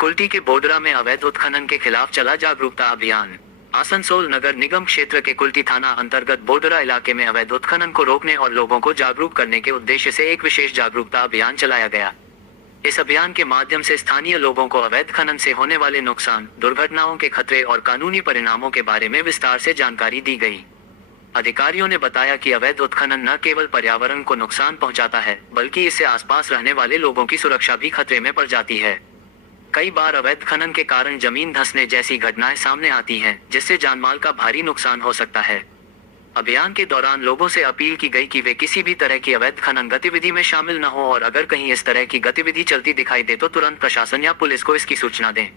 कुल्टी के बोडरा में अवैध उत्खनन के खिलाफ चला जागरूकता अभियान। आसनसोल नगर निगम क्षेत्र के कुल्टी थाना अंतर्गत बोडरा इलाके में अवैध उत्खनन को रोकने और लोगों को जागरूक करने के उद्देश्य से एक विशेष जागरूकता अभियान चलाया गया। इस अभियान के माध्यम से स्थानीय लोगों को अवैध खनन से होने वाले नुकसान, दुर्घटनाओं के खतरे और कानूनी परिणामों के बारे में विस्तार से जानकारी दी गई। अधिकारियों ने बताया कि अवैध उत्खनन न केवल पर्यावरण को नुकसान पहुंचाता है, बल्कि इससे आसपास रहने वाले लोगों की सुरक्षा भी खतरे में पड़ जाती है। कई बार अवैध खनन के कारण जमीन धंसने जैसी घटनाएं सामने आती हैं, जिससे जानमाल का भारी नुकसान हो सकता है। अभियान के दौरान लोगों से अपील की गई कि वे किसी भी तरह की अवैध खनन गतिविधि में शामिल न हो और अगर कहीं इस तरह की गतिविधि चलती दिखाई दे तो तुरंत प्रशासन या पुलिस को इसकी सूचना दें।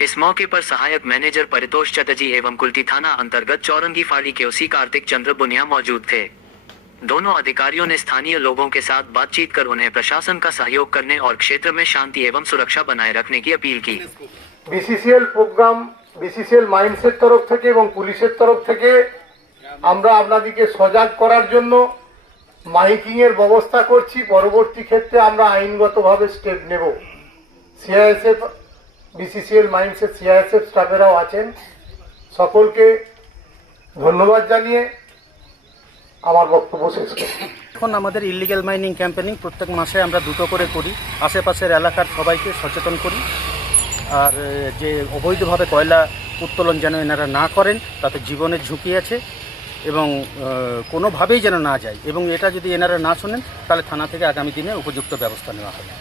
इस मौके पर सहायक मैनेजर परितोष चटर्जी एवं कुल्टी थाना अंतर्गत चौरंगी फाड़ी के ओसी कार्तिक चंद्र बुनिया मौजूद थे। दोनों अधिकारियों ने स्थानीय लोगों के साथ बातचीत कर उन्हें प्रशासन का सहयोग करने और क्षेत्र में शांति एवं सुरक्षा बनाए रखने की अपील की। बीसीसीएल प्रोग्राम बीसीसीएल माइंडसेट तरफ থেকে এবং পুলিশের তরফ থেকে আমরা আপনাদেরকে সজাগ করার জন্য মাইকিং এর ব্যবস্থা করছি। পরবর্তী ক্ষেত্রে আমরা আইনগতভাবে স্টেপ নেব। সিআইএসএফ बीसीसीएल মাইন্ডসেট সিআইএসএফ স্টাফেরাও আছেন। সকলকে ধন্যবাদ জানিয়ে আমার বক্তব্য শেষ করছি। এখন আমাদের ইলিগ্যাল মাইনিং ক্যাম্পেনিং প্রত্যেক মাসে আমরা দুটো করে করি। আশেপাশের এলাকার সবাইকে সচেতন করি। আর যে অবৈধভাবে কয়লা উত্তোলন যেন এনারা না করেন, তাতে জীবনের ঝুঁকি আছে এবং কোনোভাবেই যেন না যায়, এবং এটা যদি এনারা না শোনেন তাহলে থানা থেকে আগামী দিনে উপযুক্ত ব্যবস্থা নেওয়া হবে।